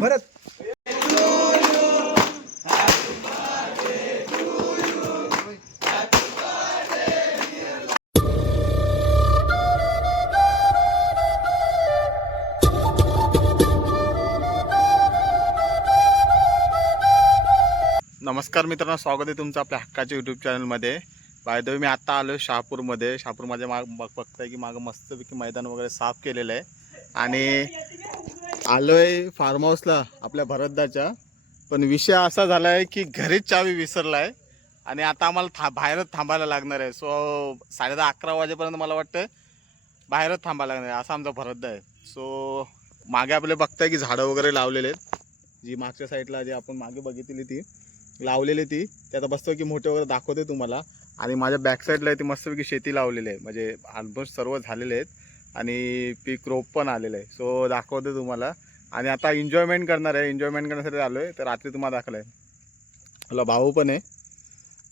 परत नमस्कार मित्रांनो स्वागत आहे तुमचं आपल्या हक्काच्या यूट्यूब चॅनलमध्ये बाय द मी आत्ता आलो शहापूरमध्ये. शहापूर माझ्या माग बघ बघताय की मागं मस्तपैकी मैदान वगैरे साफ केलेलं आहे. आणि आलो आहे फार्म हाऊसला आपल्या भरतदाच्या. पण विषय असा झाला आहे की घरीच चावी विसरला आहे आणि आता आम्हाला था बाहेरच थांबायला लागणार आहे. सो साडे दहा अकरा वाजेपर्यंत मला वाटतं बाहेरच थांबायला लागणार आहे. असा आमचा भरतदा आहे. सो मागे आपले बघताय की झाडं वगैरे लावलेले आहेत. जी मागच्या साईडला जी आपण मागे बघितली ती लावलेली ती ते आता की मोठे वगैरे दाखवते तुम्हाला. आणि माझ्या बॅक साईडला ती मस्तपैकी शेती लावलेली आहे. म्हणजे ऑलमोस्ट सर्व झालेले आहेत. आणि पीक रोप पण आलेलं आहे. सो दाखवते तुम्हाला. आणि आता एन्जॉयमेंट करणार आहे. एन्जॉयमेंट करण्यासाठी आलो आहे तर रात्री तुम्हाला दाखवलं आहे मला भाऊ पण आहे.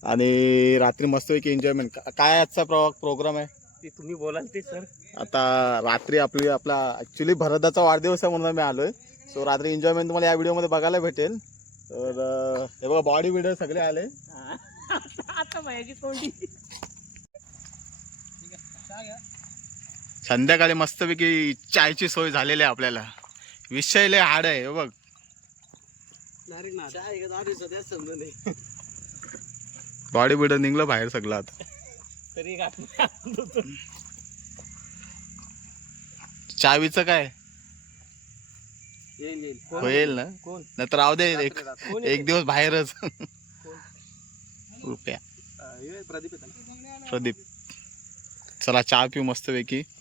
आणि रात्री मस्तपैकी एन्जॉयमेंट काय आजचा प्रो प्रोग्राम आहे? ते तुम्ही बोलाल ते सर आता रात्री आपली आपला ॲक्च्युली भरताचा वाढदिवस आहे म्हणून मी आलो आहे सो रात्री एन्जॉयमेंट तुम्हाला या व्हिडिओमध्ये बघायला भेटेल. तर हे बघा बॉडी बिल्डर सगळे आले. संध्याकाळी मस्तपैकी चायची सोय झालेली आहे आपल्याला. विषय लय हाड आहे हे बघ. बॉडी बिल्डर निघलं बाहेर सगळं आता. तरी चावीचं काय? होईल ना? कोण? नाही तर राहू दे एक एक दिवस बाहेरच. रुपया. प्रदीप. प्रदीप चला चहा पिऊ मस्तपैकी. पैकी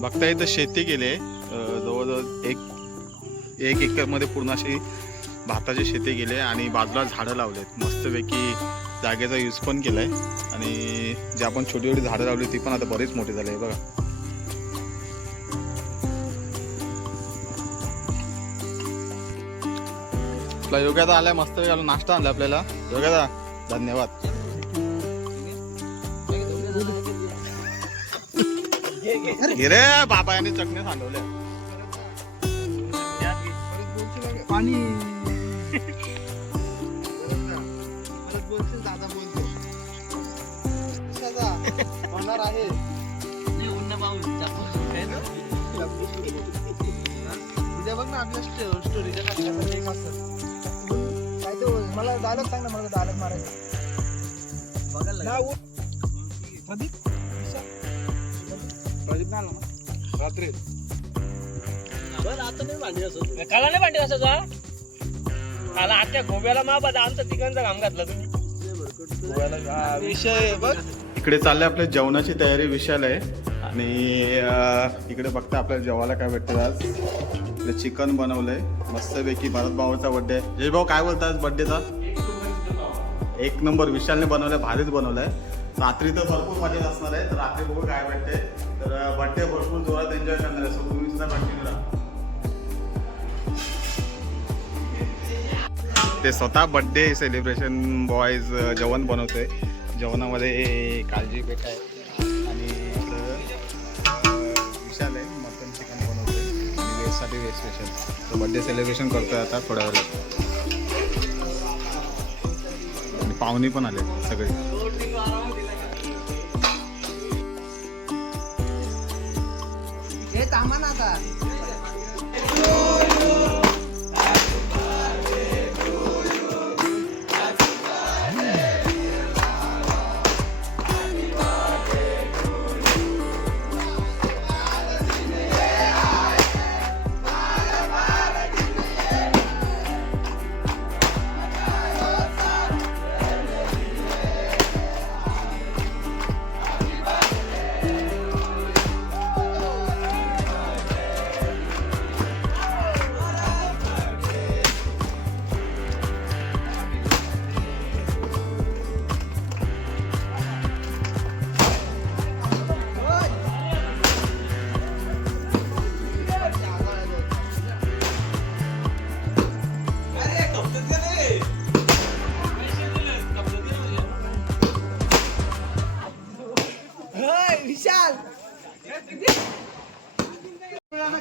बघता इथं शेती केली जवळजवळ एक एक एकरमध्ये पूर्ण अशी भाताची शेती केली आहे आणि बाजूला झाडं लावलेत मस्तपैकी जागेचा यूज पण केलाय. आणि जे आपण छोटी छोटी झाडं लावली ती पण आता बरीच मोठी झाली आहे बघा. आपला योग्यता आलाय मस्त आलो नाश्ता आणला आपल्याला. योग्यता धन्यवाद. रे बाबा यांनी चटणी सांडवल्या पाणी. होणार आहे उद्या बघ ना आपल्या स्टोरीच्या एक वाजता काय तो मला डायलॉग सांग ना मला डायलॉग मारायचा ना, उ- प्रदीप प्रदीप नाही आला ना? रात्री. काला नाही भांडी असायचा काला आख्या गोब्याला मा बघा आमचा तिघांचा घाम घातला तुम्ही. हा, विषय बघ. इकडे चालले आपल्या जेवणाची तयारी विशाल आहे. आणि अं, इकडे बघता आपल्याला जेवायला काय भेटतं आज. इकडे चिकन बनवलंय. मस्तपैकी भरत भावाचा बड्डे जय भाऊ काय बोलतात बड्डेचा एक नंबर विशालने बनवलाय भारीच बनवलाय. रात्री तर भरपूर मजा असणार आहे. तर रात्री बघू काय भेटते तर बड्डे भरपूर जोरात एन्जॉय करणार आहे. सो तुम्ही सुद्धा कंटिन्यू राहा. ते स्वतः बड्डे सेलिब्रेशन बॉयज जेवण बनवतोय. जेवणामध्ये काळजी पेट आहे. आणि विशाल आहे मटन चिकन बनवतोय. आणि वेजसाठी वेज स्पेशल तर बड्डे सेलिब्रेशन करतोय आता थोड्या वेळात. आणि पाहुणे पण आले सगळे. हे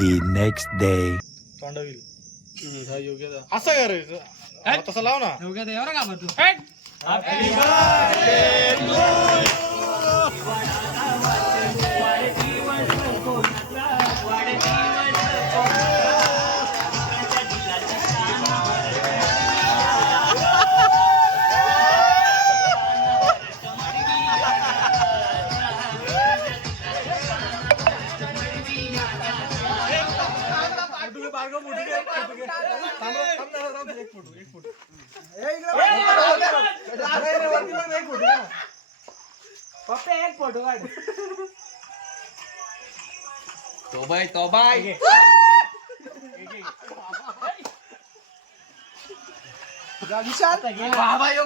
the next day. असं करायचं. तसं लाव ना. विशाल कपास घ्या कपास घ्या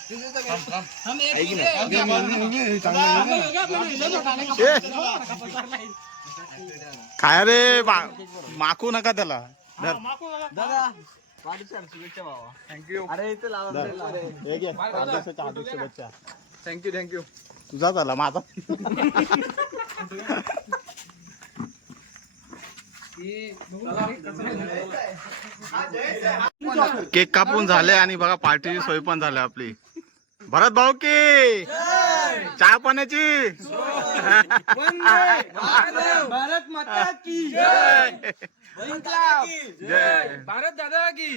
काय रे माकू नका त्याला धर. अरे इथे लावा धर. हे घे. थँक्यू थँक्यू तुझा झाला माझा केक कापून झाले आणि बघा पार्टीची सोय पण झाली आपली भरत भाऊ की? चहा पाण्याची? भारत माता की जय. भारत दादा की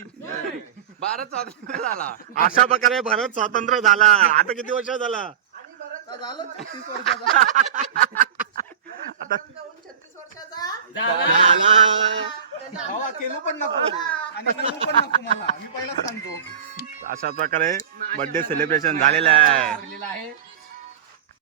भारत स्वातंत्र्य झाला. अशा प्रकारे भारत स्वतंत्र झाला. आता किती वर्ष झाला. भावा केलू पण नको. आणि केलू पण नको मला. मी पहिलाच सांगतो. अशा प्रकारे बर्थडे सेलिब्रेशन झालेलं आहे.